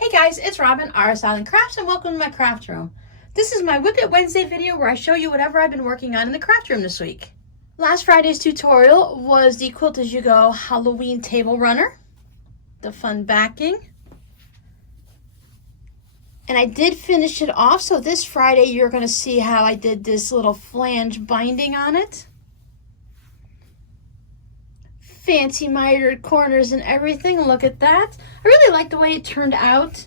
Hey guys, it's Robin, RsIslandCrafts, and welcome to my craft room. This is my WIP Wednesday video where I show you whatever I've been working on in the craft room this week. Last Friday's tutorial was the Quilt As You Go Halloween table runner, the fun backing. And I did finish it off, so this Friday you're going to see how I did this little flange binding on it. Fancy mitered corners and everything. Look at that. I really like the way it turned out.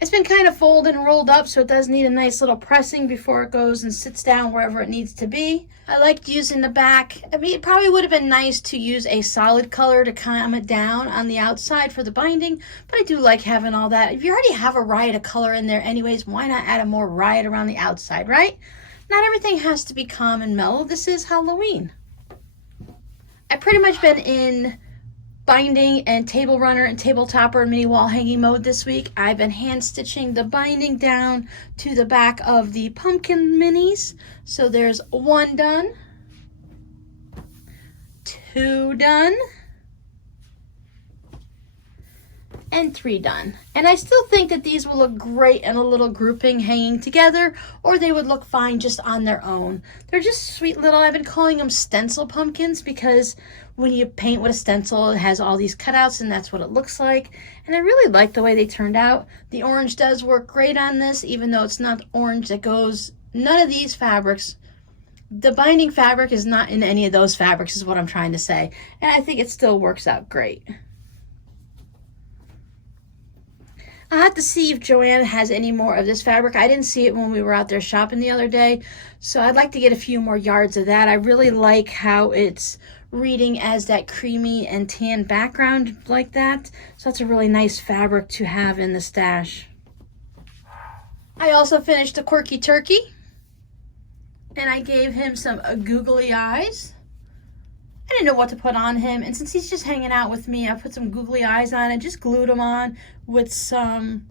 It's been kind of folded and rolled up, so it does need a nice little pressing before it goes and sits down wherever it needs to be. I liked using the back. I mean, it probably would have been nice to use a solid color to calm it down on the outside for the binding, but I do like having all that. If you already have a Riot of color in there anyways, why not add a more Riot around the outside, right? Not everything has to be calm and mellow. This is Halloween. I've pretty much been in binding and table runner and table topper and mini wall hanging mode this week. I've been hand stitching the binding down to the back of the pumpkin minis. So there's 1 done, 2 done, and 3 done. And I still think that these will look great in a little grouping hanging together, or they would look fine just on their own. They're just sweet little, I've been calling them stencil pumpkins because when you paint with a stencil, it has all these cutouts and that's what it looks like. And I really like the way they turned out. The orange does work great on this, even though it's not orange that goes, none of these fabrics, the binding fabric is not in any of those fabrics is what I'm trying to say. And I think it still works out great. I'll have to see if Joanne has any more of this fabric. I didn't see it when we were out there shopping the other day, so I'd like to get a few more yards of that. I really like how it's reading as that creamy and tan background like that. So that's a really nice fabric to have in the stash. I also finished the quirky turkey, and I gave him some googly eyes. I didn't know what to put on him, and since he's just hanging out with me, I put some googly eyes on and just glued them on with some,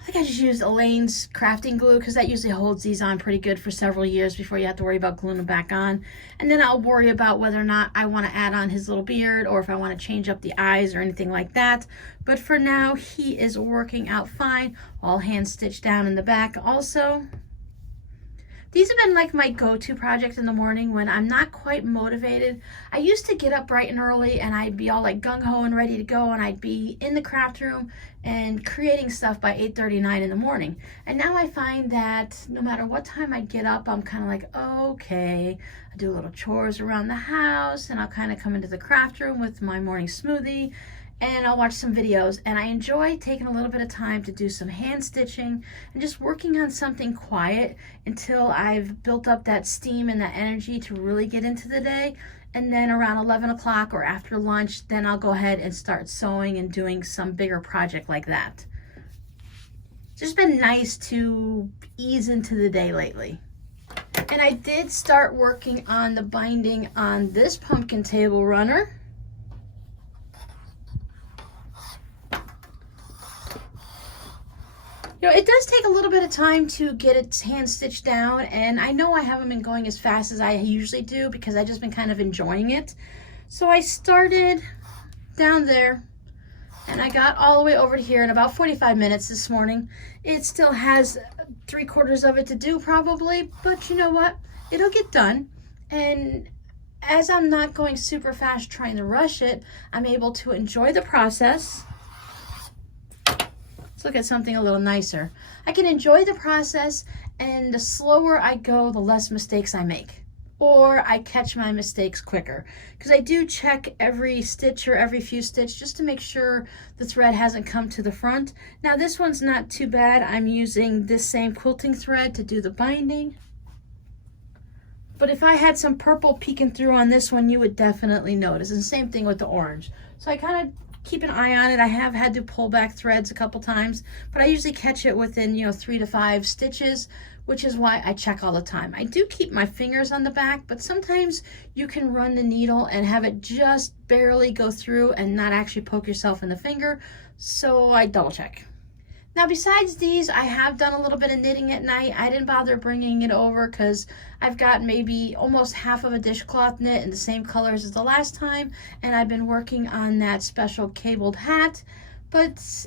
I think I just used Elaine's crafting glue because that usually holds these on pretty good for several years before you have to worry about gluing them back on. And then I'll worry about whether or not I want to add on his little beard or if I want to change up the eyes or anything like that. But for now, he is working out fine, all hand stitched down in the back also. These have been like my go-to project in the morning when I'm not quite motivated. I used to get up bright and early and I'd be all like gung-ho and ready to go, and I'd be in the craft room and creating stuff by 8:39 in the morning. And now I find that no matter what time I get up, I'm kind of like, okay, I do a little chores around the house and I'll kind of come into the craft room with my morning smoothie and I'll watch some videos, and I enjoy taking a little bit of time to do some hand stitching and just working on something quiet until I've built up that steam and that energy to really get into the day. And then around 11 o'clock or after lunch, then I'll go ahead and start sewing and doing some bigger project like that. It's just been nice to ease into the day lately. And I did start working on the binding on this pumpkin table runner. You know, it does take a little bit of time to get it hand stitched down, and I know I haven't been going as fast as I usually do because I've just been kind of enjoying it. So I started down there and I got all the way over to here in about 45 minutes this morning. It still has 3/4 of it to do probably, but you know what? It'll get done. And as I'm not going super fast trying to rush it, I'm able to enjoy the process. Let's look at something a little nicer. I can enjoy the process, and the slower I go, the less mistakes I make. Or I catch my mistakes quicker. Because I do check every stitch or every few stitch just to make sure the thread hasn't come to the front. Now this one's not too bad. I'm using this same quilting thread to do the binding. But if I had some purple peeking through on this one, you would definitely notice. And same thing with the orange. So I kind of keep an eye on it. I have had to pull back threads a couple times, but I usually catch it within, 3 to 5 stitches, which is why I check all the time. I do keep my fingers on the back, but sometimes you can run the needle and have it just barely go through and not actually poke yourself in the finger, so I double check. Now besides these, I have done a little bit of knitting at night. I didn't bother bringing it over because I've got maybe almost half of a dishcloth knit in the same colors as the last time, and I've been working on that special cabled hat. But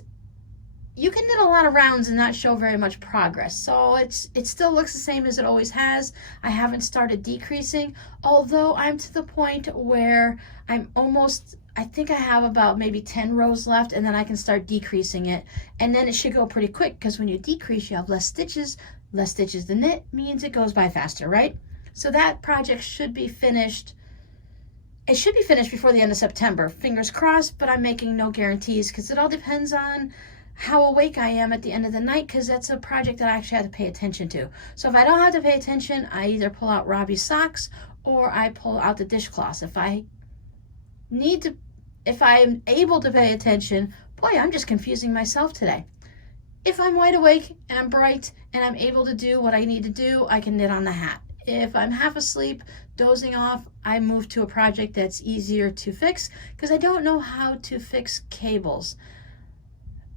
you can knit a lot of rounds and not show very much progress. So it still looks the same as it always has. I haven't started decreasing, although I'm to the point where I'm almost, I think I have about maybe 10 rows left, and then I can start decreasing it. And then it should go pretty quick, because when you decrease, you have less stitches. Less stitches to knit means it goes by faster, right? So that project should be finished. It should be finished before the end of September. Fingers crossed, but I'm making no guarantees, because it all depends on how awake I am at the end of the night, because that's a project that I actually have to pay attention to. So if I don't have to pay attention, I either pull out Robbie's socks or I pull out the dishcloths. If I'm able to pay attention, boy, I'm just confusing myself today. If I'm wide awake and I'm bright and I'm able to do what I need to do, I can knit on the hat. If I'm half asleep, dozing off, I move to a project that's easier to fix, because I don't know how to fix cables.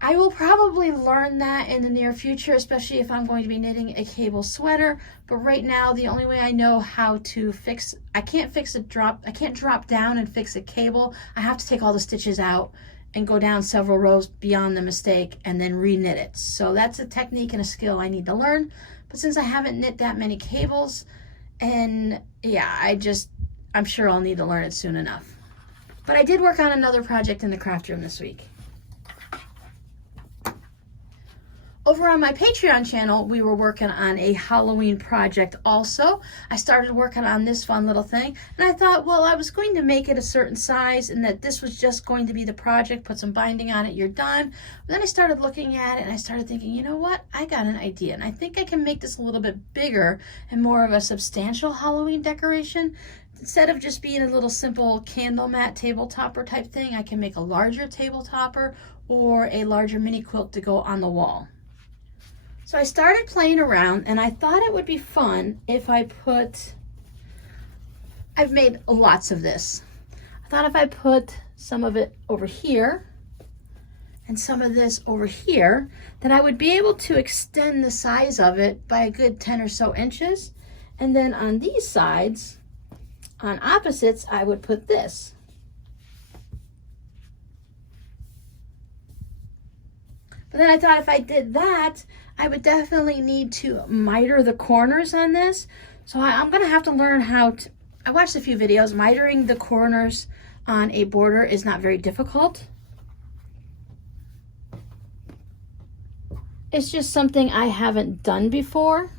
I will probably learn that in the near future, especially if I'm going to be knitting a cable sweater. But right now, the only way I know how to fix, I can't drop down and fix a cable. I have to take all the stitches out and go down several rows beyond the mistake and then re-knit it. So that's a technique and a skill I need to learn. But since I haven't knit that many cables, and yeah, I'm sure I'll need to learn it soon enough. But I did work on another project in the craft room this week. Over on my Patreon channel, we were working on a Halloween project also. I started working on this fun little thing, and I thought, well, I was going to make it a certain size and that this was just going to be the project, put some binding on it, you're done. But then I started looking at it and I started thinking, you know what? I got an idea, and I think I can make this a little bit bigger and more of a substantial Halloween decoration. Instead of just being a little simple candle mat table topper type thing, I can make a larger table topper or a larger mini quilt to go on the wall. So I started playing around, and I thought it would be fun if I've made lots of this. I thought if I put some of it over here and some of this over here, then I would be able to extend the size of it by a good 10 or so inches. And then on these sides, on opposites, I would put this. But then I thought if I did that, I would definitely need to miter the corners on this. So I'm gonna have to learn how to, I watched a few videos. Mitering the corners on a border is not very difficult. It's just something I haven't done before.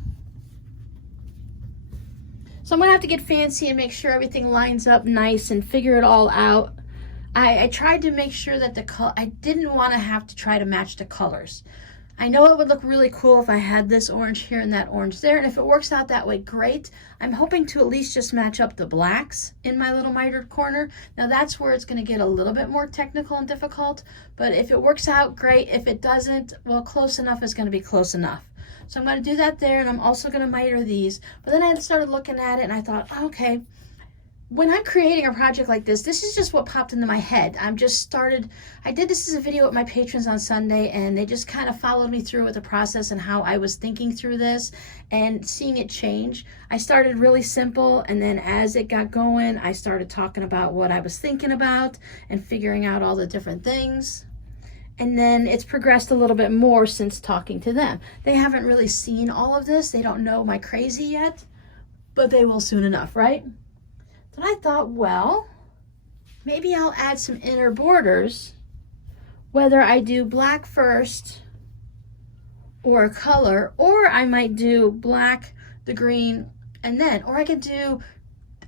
So I'm gonna have to get fancy and make sure everything lines up nice and figure it all out. I tried to make sure that I didn't want to have to try to match the colors. I know it would look really cool if I had this orange here and that orange there, and if it works out that way, great. I'm hoping to at least just match up the blacks in my little mitered corner. Now that's where it's going to get a little bit more technical and difficult, but if it works out, great. If it doesn't, well, close enough is going to be close enough. So I'm going to do that there, and I'm also going to miter these. But then I started looking at it, and I thought, oh, okay, when I'm creating a project like this is just what popped into my head. I did this as a video with my patrons on Sunday, and they just kind of followed me through with the process and how I was thinking through this and seeing it change. I started really simple, and then as it got going, I started talking about what I was thinking about and figuring out all the different things. And then it's progressed a little bit more since talking to them. They haven't really seen all of this. They don't know my crazy yet, but they will soon enough, right? But I thought, well, maybe I'll add some inner borders, whether I do black first or a color, or I might do black, the green, and then, or I could do,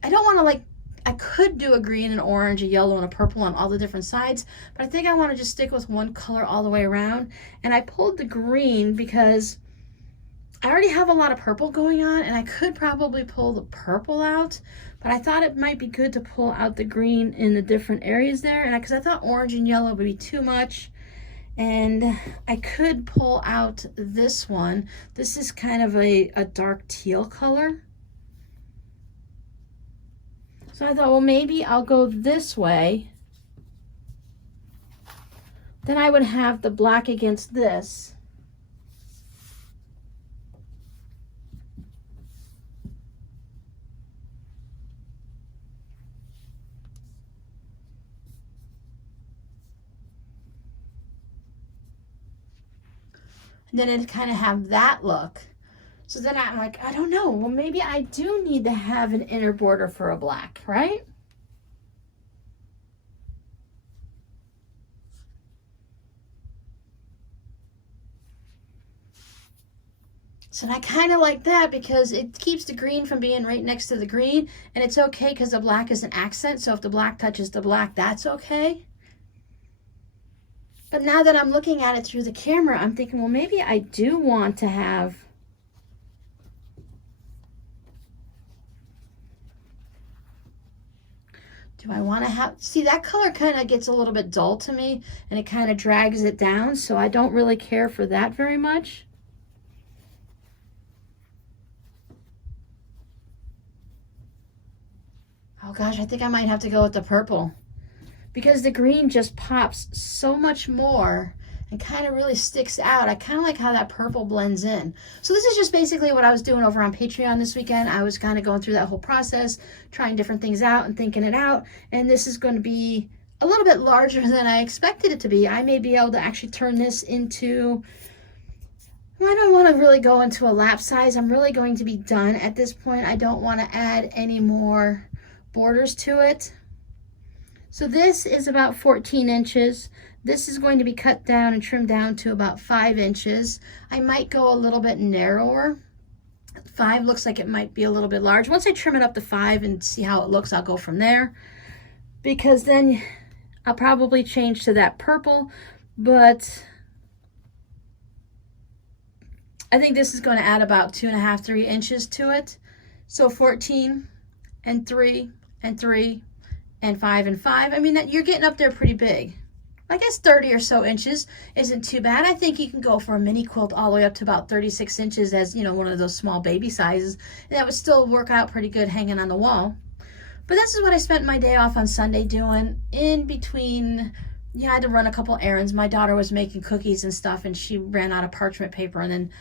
I don't want to I could do a green, an orange, a yellow, and a purple on all the different sides, but I think I want to just stick with one color all the way around. And I pulled the green because I already have a lot of purple going on, and I could probably pull the purple out, but I thought it might be good to pull out the green in the different areas there, and because I thought orange and yellow would be too much. And I could pull out this one. This is kind of a dark teal color. So I thought, well, maybe I'll go this way. Then I would have the black against this. And then it'd kind of have that look. So then I'm like, I don't know. Well, maybe I do need to have an inner border for a black, right? So I kind of like that because it keeps the green from being right next to the green. And it's okay because the black is an accent. So if the black touches the black, that's okay. But now that I'm looking at it through the camera, I'm thinking, well, maybe I do want to have do I want to have, see that color kind of gets a little bit dull to me and it kind of drags it down. So I don't really care for that very much. Oh gosh, I think I might have to go with the purple because the green just pops so much more and kind of really sticks out. I kind of like how that purple blends in. So this is just basically what I was doing over on Patreon this weekend. I was kind of going through that whole process, trying different things out and thinking it out. And this is going to be a little bit larger than I expected it to be. I may be able to actually turn this into, well, I don't want to really go into a lap size. I'm really going to be done at this point. I don't want to add any more borders to it. So this is about 14 inches. This is going to be cut down and trimmed down to about 5 inches. I might go a little bit narrower. 5 looks like it might be a little bit large. Once I trim it up to 5 and see how it looks, I'll go from there. Because then I'll probably change to that purple, but I think this is going to add about 2.5, 3 inches to it. So 14 and 3 and 3 and 5 and 5. I mean, that you're getting up there pretty big. I guess 30 or so inches isn't too bad. I think you can go for a mini quilt all the way up to about 36 inches as, you know, one of those small baby sizes. And that would still work out pretty good hanging on the wall. But this is what I spent my day off on Sunday doing. In between, I had to run a couple errands. My daughter was making cookies and stuff, and she ran out of parchment paper. And then,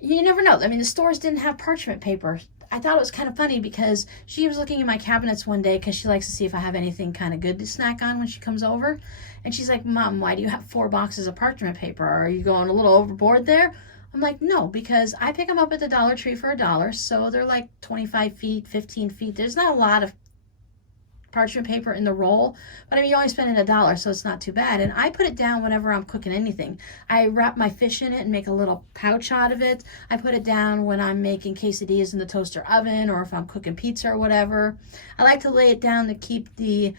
you never know. I mean, the stores didn't have parchment paper. I thought it was kind of funny because she was looking in my cabinets one day because she likes to see if I have anything kind of good to snack on when she comes over. And she's like, Mom, why do you have 4 boxes of parchment paper? Are you going a little overboard there? I'm like, no, because I pick them up at the Dollar Tree for $1. So they're like 25 feet, 15 feet. There's not a lot of parchment paper in the roll, but I mean, you're only spending $1, so it's not too bad. And I put it down whenever I'm cooking anything. I wrap my fish in it and make a little pouch out of it. I put it down when I'm making quesadillas in the toaster oven, or if I'm cooking pizza or whatever. I like to lay it down to keep the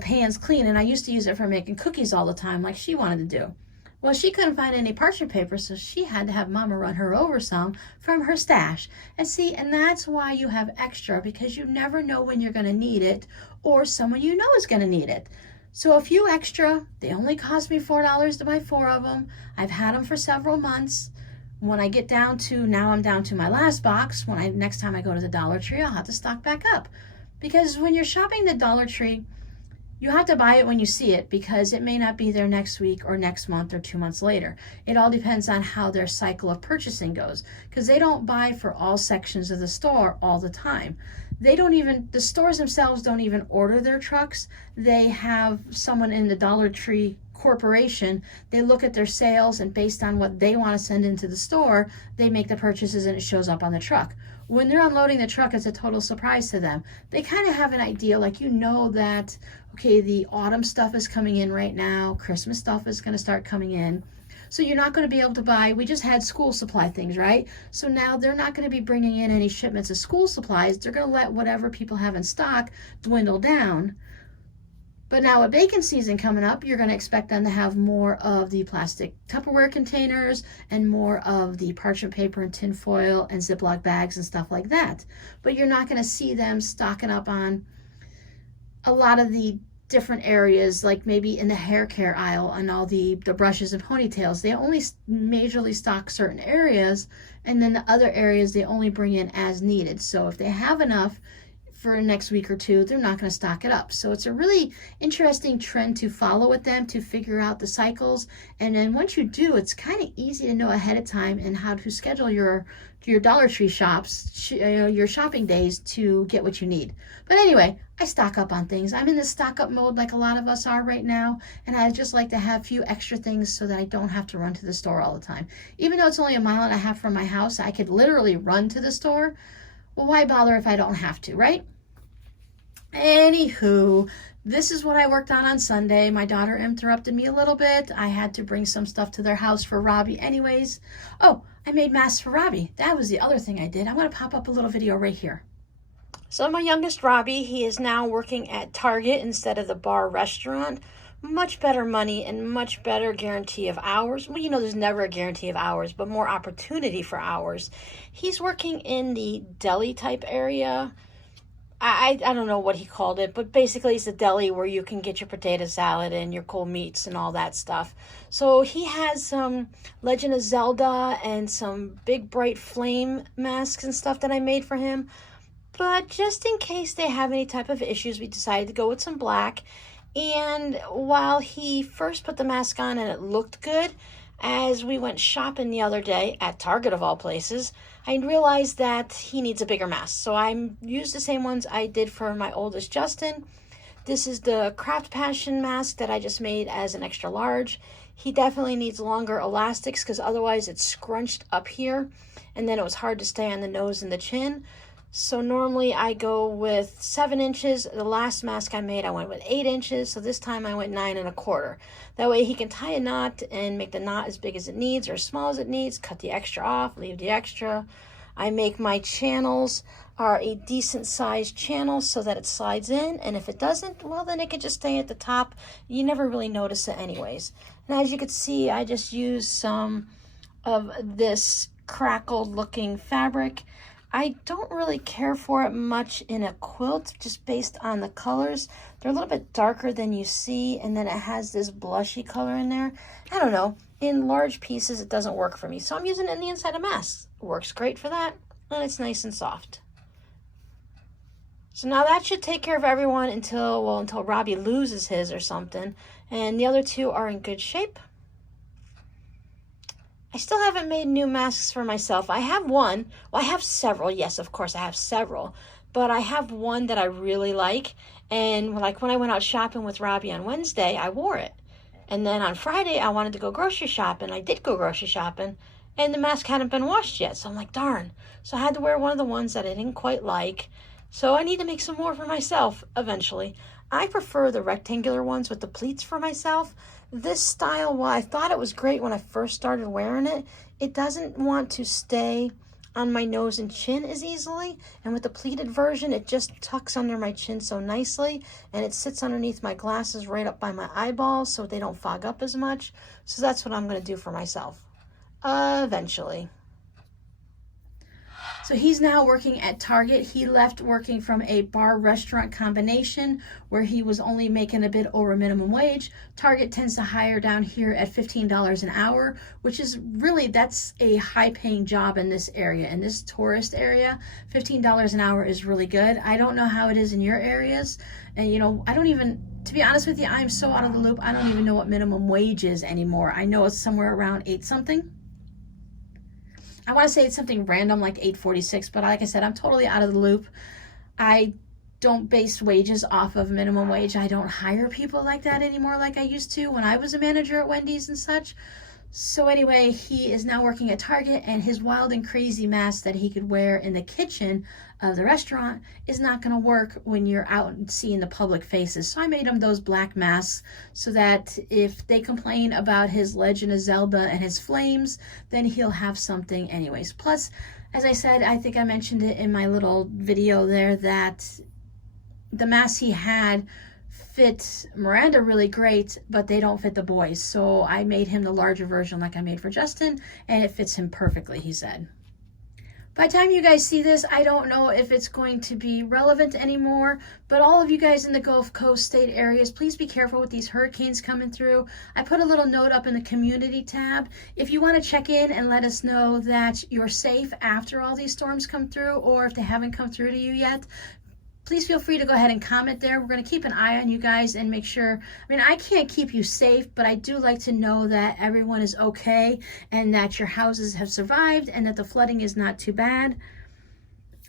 pans clean, and I used to use it for making cookies all the time like she wanted to do. Well, she couldn't find any parchment paper, so she had to have Mama run her over some from her stash. And see, and that's why you have extra, because you never know when you're going to need it, or someone you know is going to need it. So a few extra. They only cost me $4 to buy 4 of them. I've had them for several months. When I get down to, now I'm down to my last box, next time I go to the Dollar Tree, I'll have to stock back up. Because when you're shopping the Dollar Tree, you have to buy it when you see it, because it may not be there next week or next month or 2 months later. It all depends on how their cycle of purchasing goes, because they don't buy for all sections of the store all the time. The stores themselves don't even order their trucks. They have someone in the Dollar Tree corporation. They look at their sales, and based on what they want to send into the store, they make the purchases and it shows up on the truck. When they're unloading the truck, it's a total surprise to them. They kind of have an idea, like, that, okay, the autumn stuff is coming in right now, Christmas stuff is going to start coming in. So you're not going to be able to buy, we just had school supply things, right? So now they're not going to be bringing in any shipments of school supplies. They're going to let whatever people have in stock dwindle down. But now with baking season coming up, you're going to expect them to have more of the plastic Tupperware containers and more of the parchment paper and tin foil and Ziploc bags and stuff like that. But you're not going to see them stocking up on a lot of the different areas, like maybe in the hair care aisle and all the brushes and ponytails. They only majorly stock certain areas, and then the other areas they only bring in as needed. So if they have enough for the next week or two, they're not going to stock it up. So it's a really interesting trend to follow with them, to figure out the cycles. And then once you do, it's kind of easy to know ahead of time and how to schedule your Dollar Tree shops, your shopping days to get what you need. But anyway, I stock up on things. I'm in the stock up mode like a lot of us are right now, and I just like to have a few extra things so that I don't have to run to the store all the time. Even though it's only 1.5 miles from my house, I could literally run to the store. Well, why bother if I don't have to, right? Anywho, this is what I worked on Sunday. My daughter interrupted me a little bit. I had to bring some stuff to their house for Robbie anyways. Oh, I made masks for Robbie. That was the other thing I did. I'm going to pop up a little video right here. So my youngest Robbie, he is now working at Target instead of the bar restaurant. Much better money and much better guarantee of hours. Well, you know, there's never a guarantee of hours, but more opportunity for hours. He's working in the deli type area. I don't know what he called it, but basically it's a deli where you can get your potato salad and your cold meats and all that stuff. So he has some Legend of Zelda and some big bright flame masks and stuff that I made for him. But just in case they have any type of issues, we decided to go with some black. And while he first put the mask on and it looked good, as we went shopping the other day at Target of all places, I realized that he needs a bigger mask. So I used the same ones I did for my oldest Justin. This is the Craft Passion mask that I just made as an extra large. He definitely needs longer elastics because otherwise it's scrunched up here. And then it was hard to stay on the nose and the chin. So normally I go with 7 inches. The last mask I made, I went with 8 inches. So this time I went 9.25. That way he can tie a knot and make the knot as big as it needs or as small as it needs. Cut the extra off, leave the extra. I make my channels are a decent sized channel so that it slides in. And if it doesn't, well, then it can just stay at the top. You never really notice it anyways. And as you can see, I just used some of this crackled looking fabric. I don't really care for it much in a quilt, just based on the colors. They're a little bit darker than you see, and then it has this blushy color in there. I don't know. In large pieces, it doesn't work for me, so I'm using it in the inside of masks. It works great for that, and it's nice and soft. So now that should take care of everyone until Robbie loses his or something, and the other two are in good shape. I still haven't made new masks for myself. I have one. Well, I have several. Yes, of course, I have several. But I have one that I really like. And like when I went out shopping with Robbie on Wednesday, I wore it. And then on Friday, I wanted to go grocery shopping. I did go grocery shopping. And the mask hadn't been washed yet. So I'm like, darn. So I had to wear one of the ones that I didn't quite like. So I need to make some more for myself eventually. I prefer the rectangular ones with the pleats for myself. This style, while I thought it was great when I first started wearing it, it doesn't want to stay on my nose and chin as easily. And with the pleated version, it just tucks under my chin so nicely. And it sits underneath my glasses right up by my eyeballs so they don't fog up as much. So that's what I'm going to do for myself eventually. So he's now working at Target. He left working from a bar restaurant combination where he was only making a bit over minimum wage. Target tends to hire down here at $15 an hour, which is really, that's a high paying job in this area, in this tourist area. $15 an hour is really good. I don't know how it is in your areas. And you know, I don't even, to be honest with you, I'm so out of the loop. I don't even know what minimum wage is anymore. I know it's somewhere around 8 something. I want to say it's something random like 8.46, but like I said, I'm totally out of the loop. I don't base wages off of minimum wage. I don't hire people like that anymore like I used to when I was a manager at Wendy's and such. So anyway, he is now working at Target, and his wild and crazy mask that he could wear in the kitchen of the restaurant is not going to work when you're out and seeing the public faces. So I made him those black masks so that if they complain about his Legend of Zelda and his flames, then he'll have something anyways. Plus, as I said, I think I mentioned it in my little video there, that the masks he had fit Miranda really great, but they don't fit the boys. So I made him the larger version like I made for Justin, and it fits him perfectly, he said. By the time you guys see this, I don't know if it's going to be relevant anymore, but all of you guys in the Gulf Coast state areas, please be careful with these hurricanes coming through. I put a little note up in the community tab. If you want to check in and let us know that you're safe after all these storms come through, or if they haven't come through to you yet, please feel free to go ahead and comment there. We're going to keep an eye on you guys and make sure, I mean, I can't keep you safe, but I do like to know that everyone is okay and that your houses have survived and that the flooding is not too bad.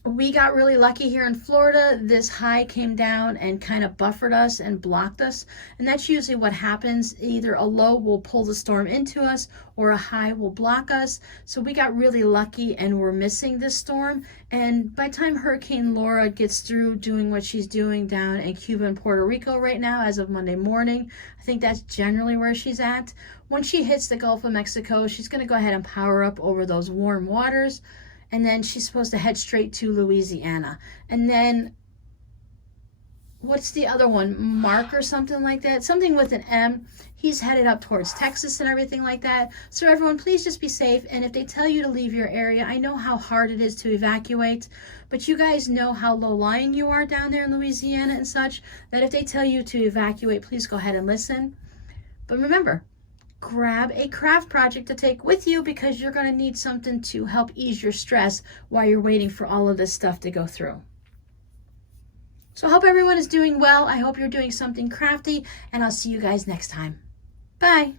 We got really lucky here in Florida. This high came down and kind of buffered us and blocked us. And that's usually what happens. Either a low will pull the storm into us or a high will block us. So we got really lucky and we're missing this storm. And by the time Hurricane Laura gets through doing what she's doing down in Cuba and Puerto Rico right now, as of Monday morning, I think that's generally where she's at. When she hits the Gulf of Mexico, she's going to go ahead and power up over those warm waters. And then she's supposed to head straight to Louisiana. And then, what's the other one? Mark or something like that? Something with an M. He's headed up towards Texas and everything like that. So everyone, please just be safe. And if they tell you to leave your area, I know how hard it is to evacuate. But you guys know how low-lying you are down there in Louisiana and such, that if they tell you to evacuate, please go ahead and listen. But remember, grab a craft project to take with you because you're going to need something to help ease your stress while you're waiting for all of this stuff to go through. So I hope everyone is doing well. I hope you're doing something crafty, and I'll see you guys next time. Bye.